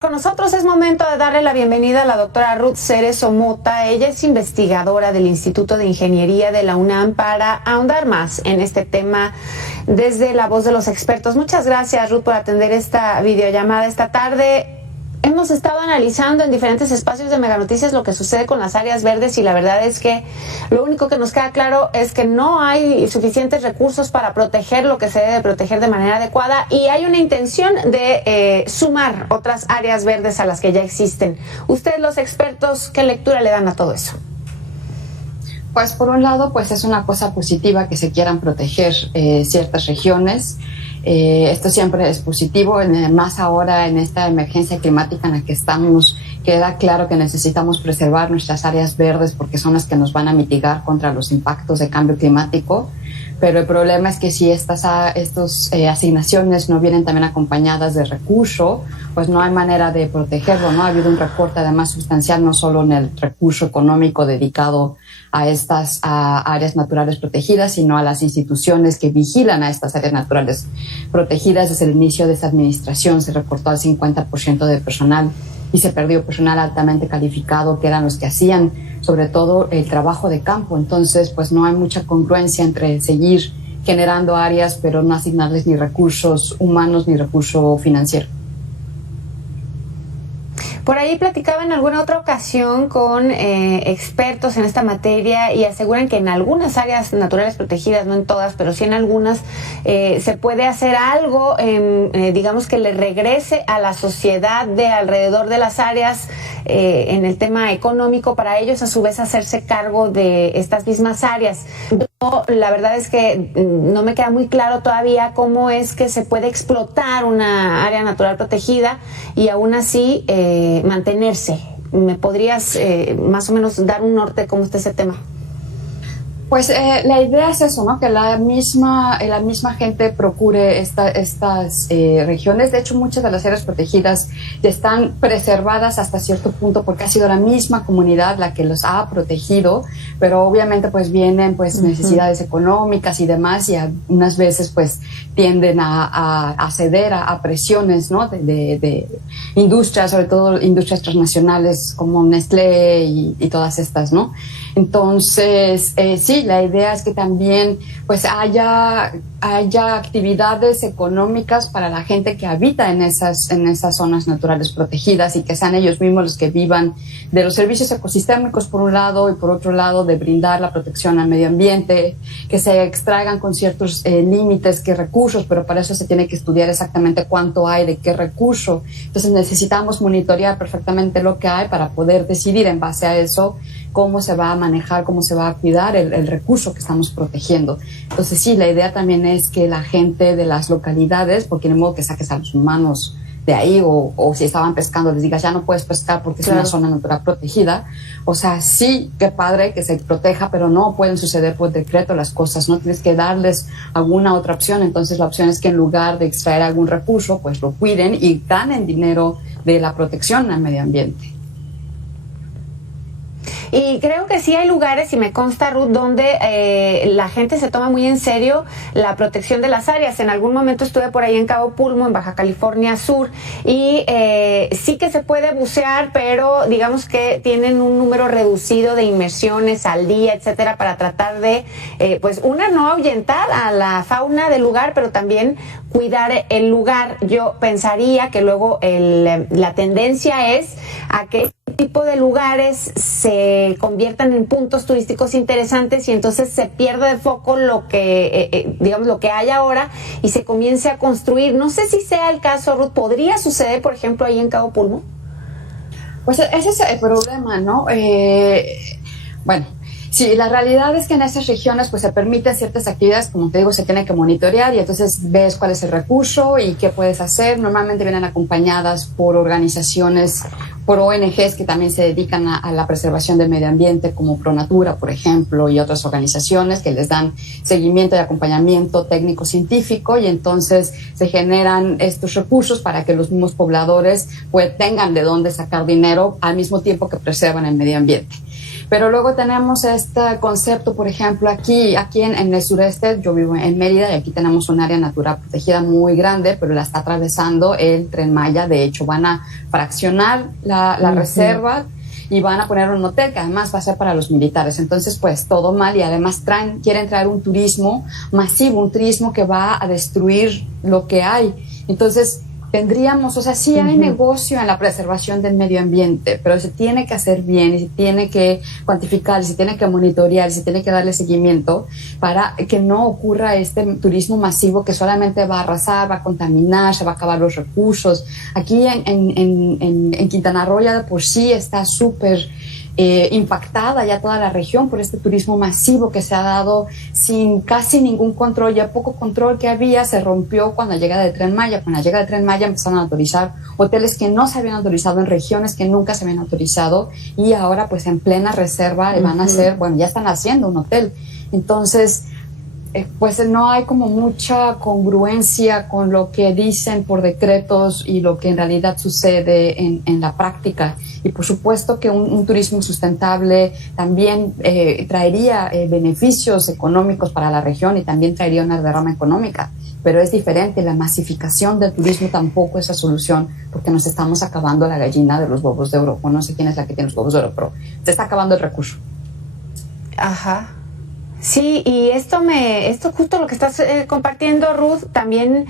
Con nosotros es momento de darle la bienvenida a la doctora Ruth Cerezo Mota. Ella es investigadora del Instituto de Ingeniería de la UNAM para ahondar más en este tema desde la voz de los expertos. Muchas gracias, Ruth, por atender esta videollamada esta tarde. Hemos estado analizando en diferentes espacios de Mega Noticias lo que sucede con las áreas verdes y la verdad es que lo único que nos queda claro es que no hay suficientes recursos para proteger lo que se debe proteger de manera adecuada y hay una intención de sumar otras áreas verdes a las que ya existen. Ustedes, los expertos, ¿qué lectura le dan a todo eso? Pues por un lado, pues es una cosa positiva que se quieran proteger ciertas regiones. Esto siempre es positivo, más ahora en esta emergencia climática en la que estamos. Queda claro que necesitamos preservar nuestras áreas verdes porque son las que nos van a mitigar contra los impactos de cambio climático. Pero el problema es que si estas asignaciones no vienen también acompañadas de recurso, pues no hay manera de protegerlo, ¿no? Ha habido un recorte además sustancial no solo en el recurso económico dedicado a estas áreas naturales protegidas, sino a las instituciones que vigilan a estas áreas naturales protegidas. Desde el inicio de esta administración se recortó al 50% de personal y se perdió personal altamente calificado, que eran los que hacían sobre todo el trabajo de campo. Entonces, pues no hay mucha congruencia entre seguir generando áreas, pero no asignarles ni recursos humanos ni recurso financiero. Por ahí platicaba en alguna otra ocasión con expertos en esta materia y aseguran que en algunas áreas naturales protegidas, no en todas, pero sí en algunas, se puede hacer algo, digamos que le regrese a la sociedad de alrededor de las áreas en el tema económico para ellos a su vez hacerse cargo de estas mismas áreas. La verdad es que no me queda muy claro todavía cómo es que se puede explotar una área natural protegida y aún así mantenerse. ¿Me podrías más o menos dar un norte de cómo está ese tema? Pues la idea es eso, ¿no? Que la misma gente procure estas regiones. De hecho, muchas de las áreas protegidas están preservadas hasta cierto punto porque ha sido la misma comunidad la que los ha protegido, pero obviamente pues vienen pues necesidades económicas y demás y unas veces pues tienden a ceder a presiones, ¿no? De industrias, sobre todo industrias transnacionales como Nestlé y todas estas, ¿no? Entonces, sí, la idea es que también pues haya actividades económicas para la gente que habita en esas zonas naturales protegidas y que sean ellos mismos los que vivan de los servicios ecosistémicos por un lado y por otro lado de brindar la protección al medio ambiente, que se extraigan con ciertos límites, qué recursos, pero para eso se tiene que estudiar exactamente cuánto hay de qué recurso. Entonces necesitamos monitorear perfectamente lo que hay para poder decidir en base a eso cómo se va a manejar, cómo se va a cuidar el recurso que estamos protegiendo. Entonces sí, la idea también es que la gente de las localidades, porque no modo que saques a los humanos de ahí o si estaban pescando les digas ya no puedes pescar porque es una zona natural protegida. O sea, sí, qué padre que se proteja, pero no pueden suceder por decreto las cosas, no tienes que darles alguna otra opción. Entonces la opción es que en lugar de extraer algún recurso, pues lo cuiden y ganen dinero de la protección al medio ambiente. Y creo que sí hay lugares, y me consta, Ruth, donde la gente se toma muy en serio la protección de las áreas. En algún momento estuve por ahí en Cabo Pulmo, en Baja California Sur, y sí que se puede bucear, pero digamos que tienen un número reducido de inmersiones al día, etcétera, para tratar de, pues, no ahuyentar a la fauna del lugar, pero también cuidar el lugar. Yo pensaría que luego la tendencia es a que este tipo de lugares se conviertan en puntos turísticos interesantes y entonces se pierde de foco lo que hay ahora y se comience a construir. No sé si sea el caso, Ruth. ¿Podría suceder, por ejemplo, ahí en Cabo Pulmo? Pues ese es el problema, ¿no? Bueno, sí, la realidad es que en esas regiones pues se permiten ciertas actividades, como te digo, se tiene que monitorear y entonces ves cuál es el recurso y qué puedes hacer. Normalmente vienen acompañadas por organizaciones, por ONGs que también se dedican a la preservación del medio ambiente, como ProNatura, por ejemplo, y otras organizaciones que les dan seguimiento y acompañamiento técnico-científico y entonces se generan estos recursos para que los mismos pobladores pues tengan de dónde sacar dinero al mismo tiempo que preservan el medio ambiente. Pero luego tenemos este concepto, por ejemplo, aquí en el sureste, yo vivo en Mérida y aquí tenemos un área natural protegida muy grande, pero la está atravesando el Tren Maya. De hecho, van a fraccionar la reserva y van a poner un hotel que además va a ser para los militares. Entonces, pues todo mal, y además quieren traer un turismo masivo, un turismo que va a destruir lo que hay. Entonces, tendríamos, o sea, sí hay negocio en la preservación del medio ambiente, pero se tiene que hacer bien y se tiene que cuantificar, se tiene que monitorear, se tiene que darle seguimiento para que no ocurra este turismo masivo que solamente va a arrasar, va a contaminar, se va a acabar los recursos. Aquí en Quintana Roo ya de por sí está súper impactada ya toda la región por este turismo masivo que se ha dado sin casi ningún control. Ya poco control que había se rompió cuando llega el Tren Maya. Cuando llega el Tren Maya empezaron a autorizar hoteles que no se habían autorizado en regiones que nunca se habían autorizado, y ahora pues en plena reserva van a hacer, bueno, ya están haciendo un hotel. Entonces pues no hay como mucha congruencia con lo que dicen por decretos y lo que en realidad sucede en la práctica. Y por supuesto que un turismo sustentable también traería beneficios económicos para la región y también traería una derrama económica, pero es diferente. La masificación del turismo tampoco es la solución, porque nos estamos acabando la gallina de los huevos de oro. O no sé quién es la que tiene los huevos de oro, pero se está acabando el recurso. Ajá. Sí, y esto justo lo que estás compartiendo, Ruth, también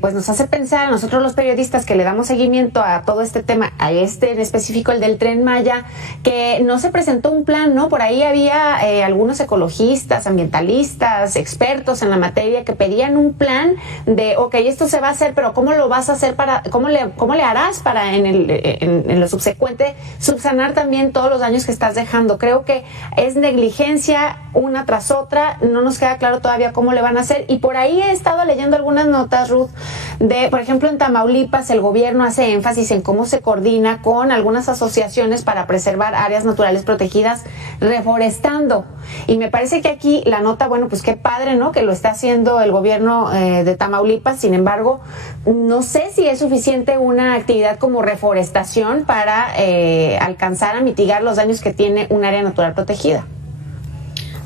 pues nos hace pensar a nosotros los periodistas que le damos seguimiento a todo este tema, a en específico el del Tren Maya, que no se presentó un plan, ¿no? Por ahí había algunos ecologistas, ambientalistas, expertos en la materia que pedían un plan de, ok, esto se va a hacer, pero ¿cómo lo vas a hacer cómo le harás para en lo subsecuente subsanar también todos los daños que estás dejando? Creo que es negligencia una tras otra, no nos queda claro todavía cómo le van a hacer, y por ahí he estado leyendo algunas notas, Ruth, de, por ejemplo, en Tamaulipas el gobierno hace énfasis en cómo se coordina con algunas asociaciones para preservar áreas naturales protegidas reforestando, y me parece que aquí la nota, bueno, pues qué padre, ¿no?, que lo está haciendo el gobierno de Tamaulipas. Sin embargo, no sé si es suficiente una actividad como reforestación para alcanzar a mitigar los daños que tiene un área natural protegida.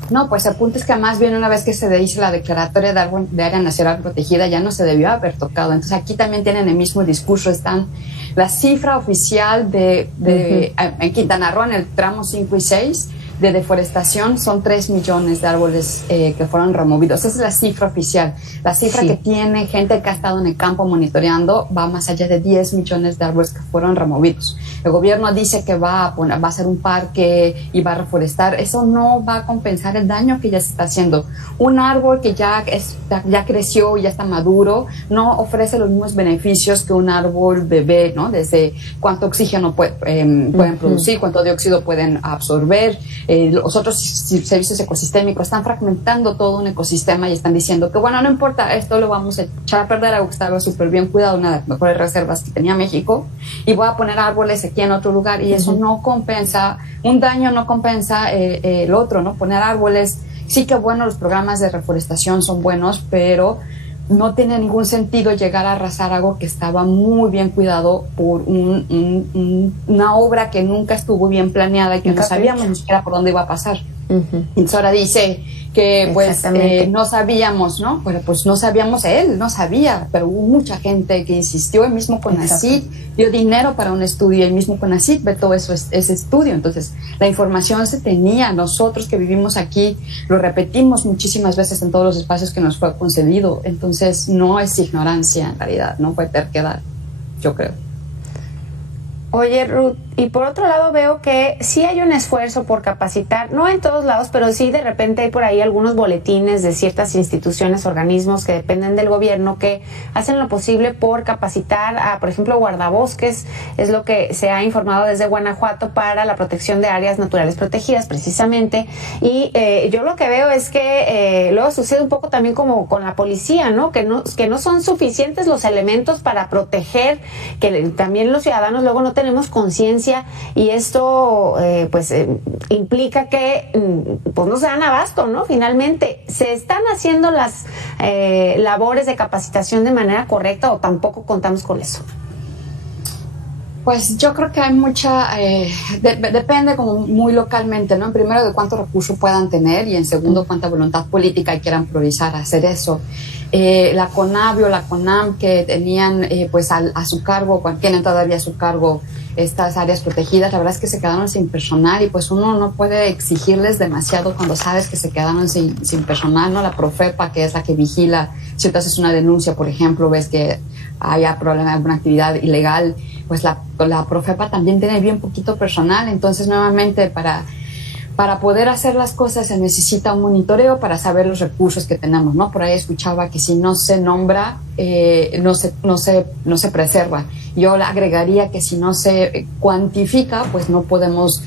No, pues el punto es que más bien una vez que se hizo la declaratoria de área nacional protegida ya no se debió haber tocado. Entonces aquí también tienen el mismo discurso. Están la cifra oficial en Quintana Roo, en el tramo 5 y 6 de deforestación, son 3 millones de árboles que fueron removidos. Esa es la cifra oficial. La cifra que tiene gente que ha estado en el campo monitoreando va más allá de 10 millones de árboles que fueron removidos. El gobierno dice que va a hacer un parque y va a reforestar. Eso no va a compensar el daño que ya se está haciendo. Un árbol que ya creció y ya está maduro no ofrece los mismos beneficios que un árbol bebé, ¿no? Desde cuánto oxígeno pueden producir, cuánto dióxido pueden absorber. Los otros servicios ecosistémicos están fragmentando todo un ecosistema y están diciendo que, bueno, no importa, esto lo vamos a echar a perder, algo que estaba súper bien cuidado, una de las mejores reservas que tenía México, y voy a poner árboles aquí en otro lugar, y eso no compensa, un daño no compensa el otro, ¿no? Poner árboles, sí que bueno, los programas de reforestación son buenos, pero no tiene ningún sentido llegar a arrasar algo que estaba muy bien cuidado por una obra que nunca estuvo bien planeada y que no sabíamos ni siquiera por dónde iba a pasar. Y ahora dice que pues no sabíamos, ¿no? Bueno, pues no sabíamos, él no sabía, pero hubo mucha gente que insistió, el mismo CONACYT dio dinero para un estudio, el mismo CONACYT vetó ese estudio. Entonces la información se tenía, nosotros que vivimos aquí lo repetimos muchísimas veces en todos los espacios que nos fue concedido. Entonces no es ignorancia en realidad, no fue terquedad, yo creo. Oye, Ruth, y por otro lado veo que sí hay un esfuerzo por capacitar, no en todos lados, pero sí de repente hay por ahí algunos boletines de ciertas instituciones, organismos que dependen del gobierno que hacen lo posible por capacitar a, por ejemplo, guardabosques, es lo que se ha informado desde Guanajuato para la protección de áreas naturales protegidas precisamente, y yo lo que veo es que luego sucede un poco también como con la policía, ¿no? Que no son suficientes los elementos para proteger, que también los ciudadanos luego no tenemos conciencia, y esto implica que pues no se dan abasto, ¿no? Finalmente, ¿se están haciendo las labores de capacitación de manera correcta o tampoco contamos con eso? Pues yo creo que hay mucha, depende como muy localmente, ¿no? En primero, de cuántos recursos puedan tener y en segundo, cuánta voluntad política quieran priorizar hacer eso. La CONAVI o la CONAM, que tenían pues a su cargo, tienen todavía a su cargo estas áreas protegidas, la verdad es que se quedaron sin personal y pues uno no puede exigirles demasiado cuando sabes que se quedaron sin personal, ¿no? La Profepa, que es la que vigila, si tú haces una denuncia, por ejemplo, ves que haya problema de alguna actividad ilegal, pues la Profepa también tiene bien poquito personal, entonces nuevamente para poder hacer las cosas se necesita un monitoreo para saber los recursos que tenemos, ¿no? Por ahí escuchaba que si no se nombra, no se preserva. Yo agregaría que si no se cuantifica, pues no podemos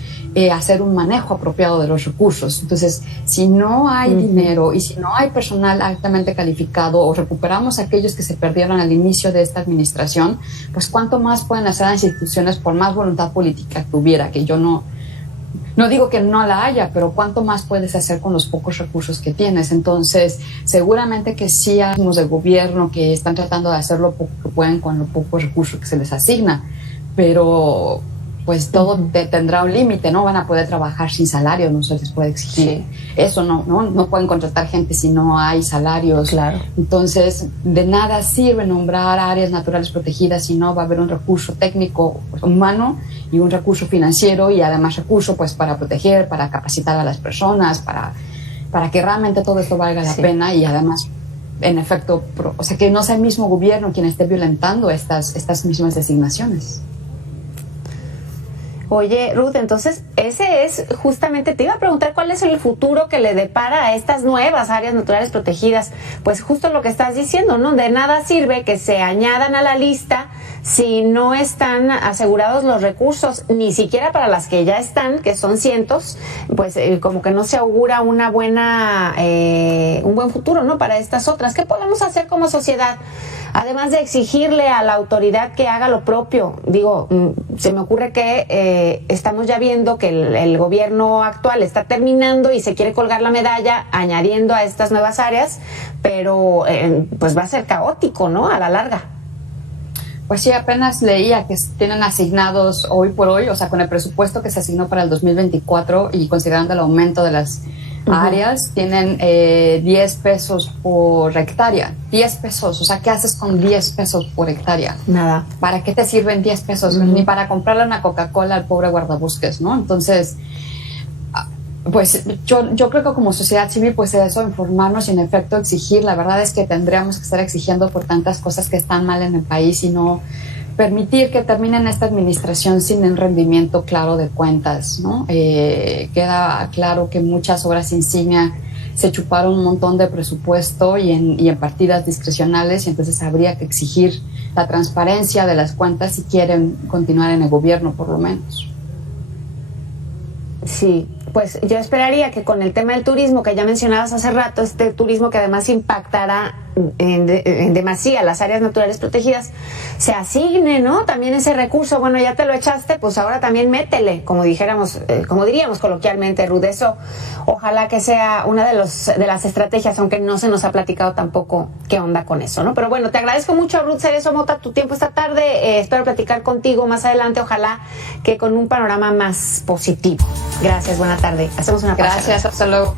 hacer un manejo apropiado de los recursos. Entonces, si no hay dinero y si no hay personal altamente calificado o recuperamos aquellos que se perdieron al inicio de esta administración, pues cuánto más pueden hacer las instituciones por más voluntad política que hubiera, que yo no digo que no la haya, pero ¿cuánto más puedes hacer con los pocos recursos que tienes? Entonces, seguramente que sí hay unos del gobierno que están tratando de hacer lo poco que pueden con los pocos recursos que se les asigna, pero pues todo tendrá un límite, no van a poder trabajar sin salario, no se les puede exigir eso, no pueden contratar gente si no hay salarios. Claro. Entonces, de nada sirve nombrar áreas naturales protegidas si no va a haber un recurso técnico humano y un recurso financiero y además recurso pues para proteger, para capacitar a las personas, para que realmente todo esto valga la pena y además en efecto, o sea, que no sea el mismo gobierno quien esté violentando estas mismas designaciones. Oye, Ruth, entonces ese es justamente, te iba a preguntar cuál es el futuro que le depara a estas nuevas áreas naturales protegidas. Pues justo lo que estás diciendo, ¿no? De nada sirve que se añadan a la lista si no están asegurados los recursos, ni siquiera para las que ya están, que son cientos, pues como que no se augura un buen futuro, ¿no? Para estas otras. ¿Qué podemos hacer como sociedad? Además de exigirle a la autoridad que haga lo propio. Digo, se me ocurre que estamos ya viendo que el gobierno actual está terminando y se quiere colgar la medalla añadiendo a estas nuevas áreas, pero pues va a ser caótico, ¿no? A la larga. Pues sí, apenas leía que tienen asignados hoy por hoy, o sea, con el presupuesto que se asignó para el 2024 y considerando el aumento de las áreas, tienen 10 pesos por hectárea. 10 pesos, o sea, ¿qué haces con 10 pesos por hectárea? Nada. ¿Para qué te sirven 10 pesos? Ni para comprarle una Coca-Cola al pobre guardabosques, ¿no? Entonces, pues yo creo que como sociedad civil, pues eso, informarnos y en efecto exigir. La verdad es que tendríamos que estar exigiendo por tantas cosas que están mal en el país y no permitir que terminen esta administración sin un rendimiento claro de cuentas, ¿no? Queda claro que muchas obras insignia se chuparon un montón de presupuesto y en partidas discrecionales, y entonces habría que exigir la transparencia de las cuentas si quieren continuar en el gobierno, por lo menos. Sí, pues yo esperaría que con el tema del turismo que ya mencionabas hace rato, este turismo que además impactará en demasía las áreas naturales protegidas, se asigne, ¿no? También ese recurso. Bueno, ya te lo echaste, pues ahora también métele, como diríamos coloquialmente, Ruth. Eso ojalá que sea una de las estrategias, aunque no se nos ha platicado tampoco qué onda con eso, ¿no? Pero bueno, te agradezco mucho, Ruth Cerezo Mota, tu tiempo esta tarde. Espero platicar contigo más adelante, ojalá que con un panorama más positivo. Gracias, buena tarde. Hacemos una pausa. Gracias, hasta luego.